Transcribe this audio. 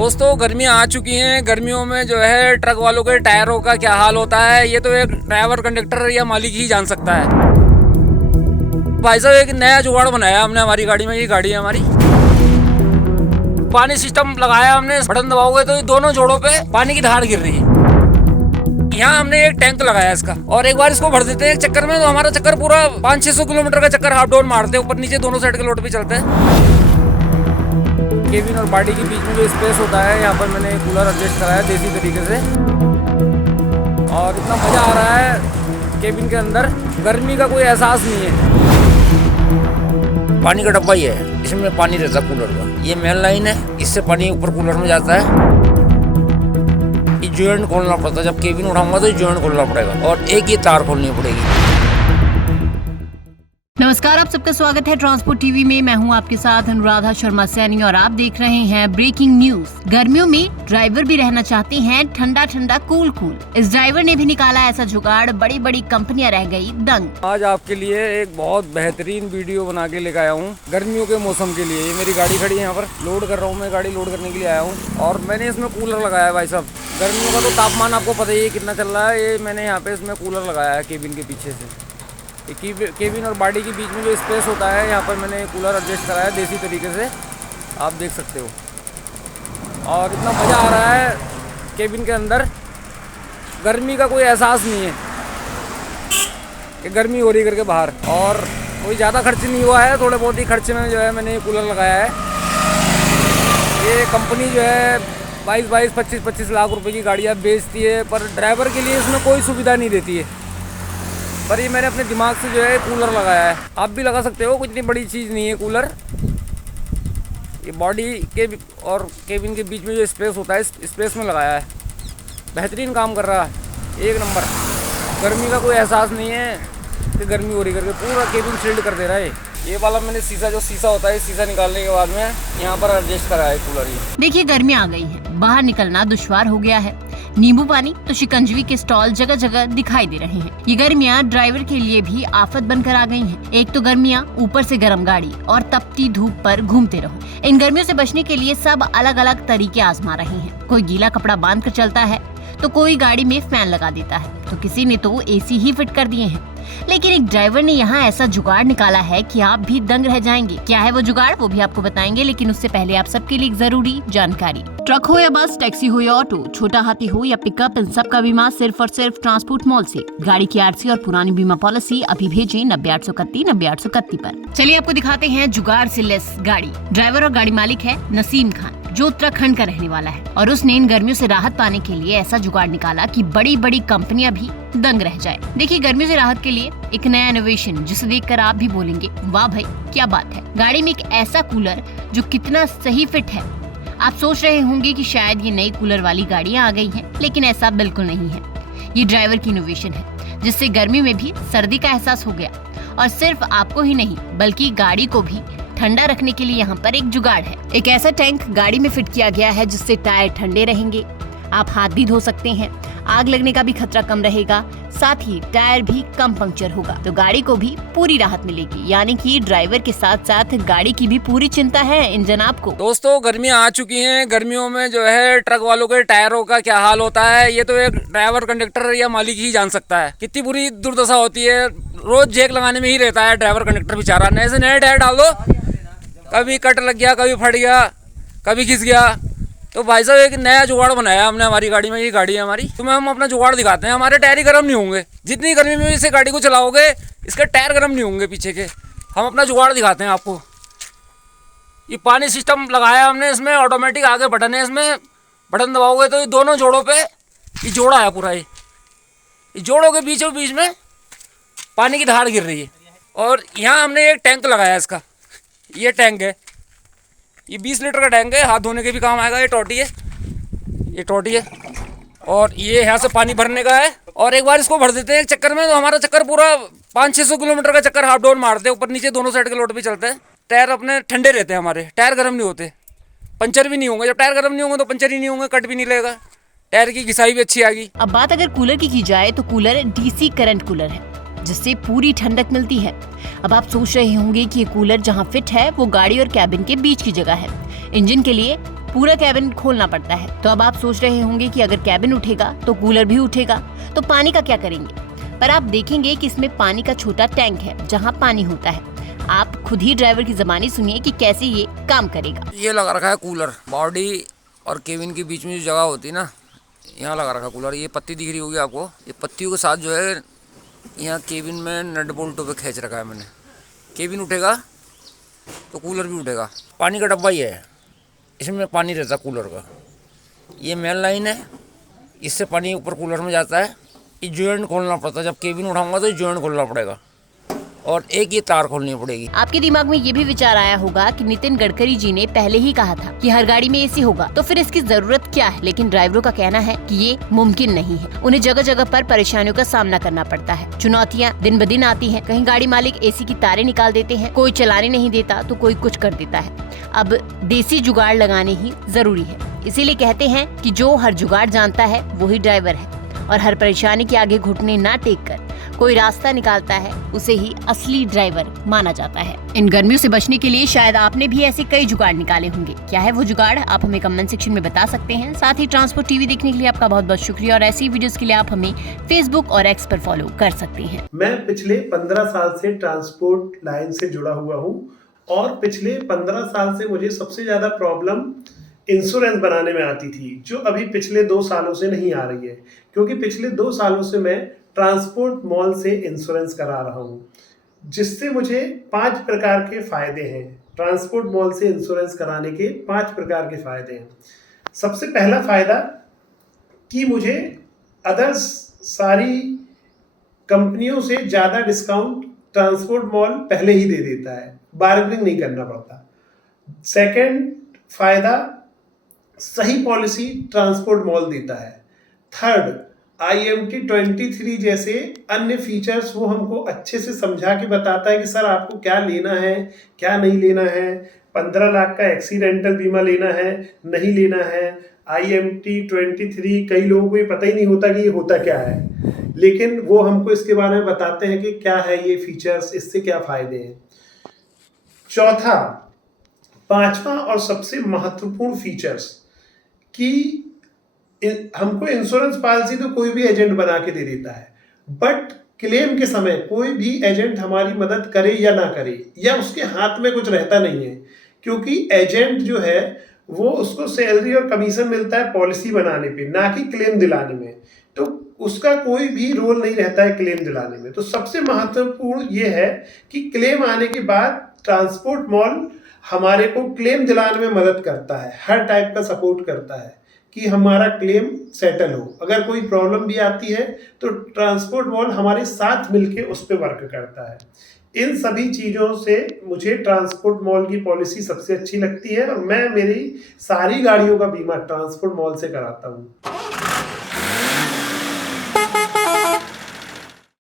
दोस्तों गर्मियाँ आ चुकी हैं। गर्मियों में जो है ट्रक वालों के टायरों का क्या हाल होता है ये तो एक ड्राइवर, कंडक्टर या मालिक ही जान सकता है। भाई साहब एक नया जुगाड़ बनाया हमने हमारी गाड़ी में। ये गाड़ी है हमारी, पानी सिस्टम लगाया हमने। बटन दबाओगे तो ये दोनों जोड़ों पे पानी की धार गिर रही है। यहाँ हमने एक टैंक लगाया इसका, और एक बार इसको भर देते हैं एक चक्कर में तो हमारा चक्कर पूरा 500-600 किलोमीटर का चक्कर हाफ डाउन मारते हैं। ऊपर नीचे दोनों साइड के लोड पे चलते हैं। केबिन और बॉडी के बीच में जो स्पेस होता है यहाँ पर मैंने कूलर एडजस्ट कराया देसी तरीके से, और इतना मज़ा आ रहा है केबिन के अंदर। गर्मी का कोई एहसास नहीं है। पानी का डब्बा ही है, इसमें पानी रहता है कूलर का। ये मेन लाइन है, इससे पानी ऊपर कूलर में जाता है। ये जॉइंट खोलना पड़ता है, जब केबिन उठाऊंगा तो जॉइंट खोलना पड़ेगा, और एक ये तार खोलनी पड़ेगी। नमस्कार, आप सबका स्वागत है ट्रांसपोर्ट टीवी में। मैं हूं आपके साथ अनुराधा शर्मा सैनी और आप देख रहे हैं ब्रेकिंग न्यूज। गर्मियों में ड्राइवर भी रहना चाहते हैं ठंडा ठंडा कूल कूल। इस ड्राइवर ने भी निकाला ऐसा जुगाड़, बड़ी बड़ी कंपनियां रह गई दंग। आज आपके लिए एक बहुत बेहतरीन वीडियो बना के लेकर आया हूँ गर्मियों के मौसम के लिए। ये मेरी गाड़ी खड़ी है यहाँ पर, लोड कर रहा हूँ मैं, गाड़ी लोड करने के लिए आया हूँ। और मैंने इसमें कूलर लगाया है। भाई साहब गर्मियों का तो तापमान आपको पता ही है कितना चल रहा है। ये मैंने यहाँ पे इसमें कूलर लगाया है केबिन के पीछे से। केबिन और बॉडी के बीच में जो स्पेस होता है यहाँ पर मैंने कूलर एडजस्ट कराया देसी तरीके से, आप देख सकते हो। और इतना मज़ा आ रहा है केबिन के अंदर, गर्मी का कोई एहसास नहीं है कि गर्मी हो रही करके बाहर। और कोई ज़्यादा खर्च नहीं हुआ है, थोड़े बहुत ही खर्चे में जो है मैंने ये कूलर लगाया है। ये कंपनी जो है 22-22, 25-25 लाख रुपए की गाड़ियाँ बेचती है, पर ड्राइवर के लिए इसमें कोई सुविधा नहीं देती है। पर ये मैंने अपने दिमाग से जो है कूलर लगाया है। आप भी लगा सकते हो, कुछ इतनी बड़ी चीज़ नहीं है कूलर। ये बॉडी के और केबिन के बीच में जो स्पेस होता है, स्पेस में लगाया है। बेहतरीन काम कर रहा है, एक नंबर। गर्मी का कोई एहसास नहीं है कि गर्मी हो रही करके, पूरा केबिन शील्ड कर दे रहा है। ये वाला मैंने शीशा होता है, शीशा निकालने के बाद में यहाँ पर एडजस्ट करा है कूलर। ये देखिए गर्मी आ गई है, बाहर निकलना दुश्वार हो गया है। नींबू पानी तो शिकंजवी के स्टॉल जगह जगह दिखाई दे रहे हैं। ये गर्मियाँ ड्राइवर के लिए भी आफत बनकर आ गई हैं। एक तो गर्मियाँ, ऊपर से गर्म गाड़ी और तपती धूप पर घूमते रहो। इन गर्मियों से बचने के लिए सब अलग अलग तरीके आजमा रहे हैं। कोई गीला कपड़ा बांध कर चलता है, तो कोई गाड़ी में फैन लगा देता है, तो किसी ने तो एसी ही फिट कर दिए हैं। लेकिन एक ड्राइवर ने यहाँ ऐसा जुगाड़ निकाला है कि आप भी दंग रह जाएंगे। क्या है वो जुगाड़, वो भी आपको बताएंगे, लेकिन उससे पहले आप सबके लिए एक जरूरी जानकारी। ट्रक हो या बस, टैक्सी हो या ऑटो, छोटा हाथी हो या पिकअप, इन सब का बीमा सिर्फ और सिर्फ ट्रांसपोर्ट मॉल से। गाड़ी की आरसी और पुरानी बीमा पॉलिसी अभी भेजें 90-831-90-831 पर। चलिए आपको दिखाते हैं जुगाड़ से लेस गाड़ी। ड्राइवर और गाड़ी मालिक है नसीम खान, जो उत्तराखंड का रहने वाला है, और उसने इन गर्मियों से राहत पाने के लिए ऐसा जुगाड़ निकाला कि बड़ी बड़ी कंपनियां भी दंग रह जाए। देखिए गर्मियों से राहत के लिए एक नया इनोवेशन, जिसे देखकर आप भी बोलेंगे वाह भाई क्या बात है। गाड़ी में एक ऐसा कूलर जो कितना सही फिट है। आप सोच रहे होंगे कि शायद ये नई कूलर वाली गाड़ियां आ गई हैं, लेकिन ऐसा बिल्कुल नहीं है। ये ड्राइवर की इनोवेशन है, जिससे गर्मी में भी सर्दी का एहसास हो गया। और सिर्फ आपको ही नहीं बल्कि गाड़ी को भी ठंडा रखने के लिए यहाँ पर एक जुगाड़ है। एक ऐसा टैंक गाड़ी में फिट किया गया है जिससे टायर ठंडे रहेंगे, आप हाथ भी धो सकते हैं, आग लगने का भी खतरा कम रहेगा, साथ ही टायर भी कम पंक्चर होगा, तो गाड़ी को भी पूरी राहत मिलेगी। यानी कि ड्राइवर के साथ साथ गाड़ी की भी पूरी चिंता है इन जनाब को। दोस्तों गर्मियाँ आ चुकी हैं। गर्मियों में जो है ट्रक वालों के टायरों का क्या हाल होता है ये तो एक ड्राइवर, कंडक्टर या मालिक ही जान सकता है। कितनी बुरी दुर्दशा होती है। रोज जैक लगाने में ही रहता है ड्राइवर, कंडक्टर बेचारा। नए से नए टायर डाल दो, कभी कट लग गया, कभी फट गया, कभी घिस गया। तो भाई साहब एक नया जुगाड़ बनाया हमने हमारी गाड़ी में। ये गाड़ी है हमारी, तो हम अपना जुगाड़ दिखाते हैं। हमारे टायर ही गर्म नहीं होंगे, जितनी गर्मी में इसे गाड़ी को चलाओगे इसके टायर गर्म नहीं होंगे पीछे के। हम अपना जुगाड़ दिखाते हैं आपको। ये पानी सिस्टम लगाया हमने इसमें, ऑटोमेटिक आगे बटन है इसमें। बटन दबाओगे तो ये दोनों जोड़ों पे ये जोड़ा है पूरा। ये जोड़ों के बीचों बीच में पानी की धार गिर रही है। और यहाँ हमने एक टैंक लगाया इसका। ये टैंक है, ये 20 लीटर का टैंक है, हाथ धोने के भी काम आएगा। ये टोटी है, और ये यहाँ से पानी भरने का है। और एक बार इसको भर देते हैं एक चक्कर में तो हमारा चक्कर पूरा 500-600 किलोमीटर का चक्कर हाफ डाउन मारते हैं। ऊपर नीचे दोनों साइड के लोड पे चलते हैं। टायर अपने ठंडे रहते हैं, हमारे टायर गर्म नहीं होते, पंचर भी नहीं होंगे। जब टायर गर्म नहीं होंगे तो पंचर ही नहीं होंगे, कट भी नहीं लगेगा, टायर की घिसाई भी अच्छी आ गई। अब बात अगर कूलर की जाए तो कूलर डीसी करंट कूलर है, जिससे पूरी ठंडक मिलती है। अब आप सोच रहे होंगे कि ये कूलर जहाँ फिट है वो गाड़ी और कैबिन के बीच की जगह है। इंजन के लिए पूरा कैबिन खोलना पड़ता है। तो अब आप सोच रहे होंगे कि अगर कैबिन उठेगा तो कूलर भी उठेगा, तो पानी का क्या करेंगे? पर आप देखेंगे कि इसमें पानी का छोटा टैंक है जहाँ पानी होता है। आप खुद ही ड्राइवर की ज़बानी सुनिए कि कैसे ये काम करेगा। ये लगा रखा है कूलर, बॉडी और केबिन के बीच में जो जगह होती है ना, यहाँ लगा रखा कूलर। ये पत्ती दिख रही होगी आपको, ये पत्तियों के साथ जो है यहाँ केबिन में नट बोल्टों पे खींच रखा है मैंने। केबिन उठेगा तो कूलर भी उठेगा। पानी का डब्बा ही है, इसमें पानी रहता है कूलर का। ये मेन लाइन है, इससे पानी ऊपर कूलर में जाता है। ये जॉइंट खोलना पड़ता है, जब केबिन उठाऊंगा तो जॉइंट खोलना पड़ेगा और एक ये तार खोलनी पड़ेगी। आपके दिमाग में ये भी विचार आया होगा कि नितिन गडकरी जी ने पहले ही कहा था कि हर गाड़ी में एसी होगा, तो फिर इसकी जरूरत क्या है? लेकिन ड्राइवरों का कहना है कि ये मुमकिन नहीं है। उन्हें जगह जगह पर परेशानियों का सामना करना पड़ता है। चुनौतियाँ दिन ब दिन आती हैं। कहीं गाड़ी मालिक एसी की तारें निकाल देते हैं, कोई चलाने नहीं देता तो कोई कुछ कर देता है। अब देसी जुगाड़ लगाने ही जरूरी है। इसीलिए कहते हैं कि जो हर जुगाड़ जानता है वही ड्राइवर है, और हर परेशानी के आगे घुटने ना टेक कर कोई रास्ता निकालता है उसे ही असली ड्राइवर माना जाता है। इन गर्मियों से बचने के लिए शायद आपने भी ऐसे कई जुगाड़ निकाले होंगे। क्या है वो जुगाड़, आप हमें कमेंट सेक्शन में बता सकते हैं। साथ ही ट्रांसपोर्ट टीवी देखने के लिए आपका बहुत बहुत शुक्रिया, और ऐसी वीडियोस के लिए आप हमें फेसबुक और एक्स पर फॉलो कर सकते हैं। मैं पिछले 15 साल से ट्रांसपोर्ट लाइन से जुड़ा हुआ हूँ, और पिछले 15 साल से मुझे सबसे ज्यादा प्रॉब्लम इंश्योरेंस बनाने में आती थी, जो अभी पिछले 2 सालों से नहीं आ रही है, क्योंकि पिछले 2 सालों से मैं ट्रांसपोर्ट मॉल से इंश्योरेंस करा रहा हूँ, जिससे मुझे 5 प्रकार के फायदे हैं। ट्रांसपोर्ट मॉल से इंश्योरेंस कराने के 5 प्रकार के फायदे हैं। सबसे पहला फायदा कि मुझे अदर्स सारी कंपनियों से ज़्यादा डिस्काउंट ट्रांसपोर्ट मॉल पहले ही दे देता है, बार्गेनिंग नहीं करना पड़ता। सेकंड फायदा, सही पॉलिसी ट्रांसपोर्ट मॉल देता है। थर्ड, IMT 23 जैसे अन्य फीचर्स वो हमको अच्छे से समझा के बताता है कि सर आपको क्या लेना है, क्या नहीं लेना है। 15 लाख का एक्सीडेंटल बीमा लेना है, नहीं लेना है। IMT 23 कई लोगों को ये पता ही नहीं होता कि ये होता क्या है, लेकिन वो हमको इसके बारे में बताते हैं कि क्या है ये फीचर्स, इससे क्या फायदे हैं। चौथा, 5वां और सबसे महत्वपूर्ण फीचर्स कि हमको इंश्योरेंस पॉलिसी तो कोई भी एजेंट बना के दे देता है, बट क्लेम के समय कोई भी एजेंट हमारी मदद करे या ना करे, या उसके हाथ में कुछ रहता नहीं है, क्योंकि एजेंट जो है वो उसको सैलरी और कमीशन मिलता है पॉलिसी बनाने पे, ना कि क्लेम दिलाने में। तो उसका कोई भी रोल नहीं रहता है क्लेम दिलाने में। तो सबसे महत्वपूर्ण ये है कि क्लेम आने के बाद ट्रांसपोर्ट मॉल हमारे को क्लेम दिलाने में मदद करता है, हर टाइप का सपोर्ट करता है कि हमारा क्लेम सेटल हो। अगर कोई प्रॉब्लम भी आती है तो ट्रांसपोर्ट मॉल हमारे साथ मिलके उस पर वर्क करता है। इन सभी चीज़ों से मुझे ट्रांसपोर्ट मॉल की पॉलिसी सबसे अच्छी लगती है, और मैं मेरी सारी गाड़ियों का बीमा ट्रांसपोर्ट मॉल से कराता हूँ।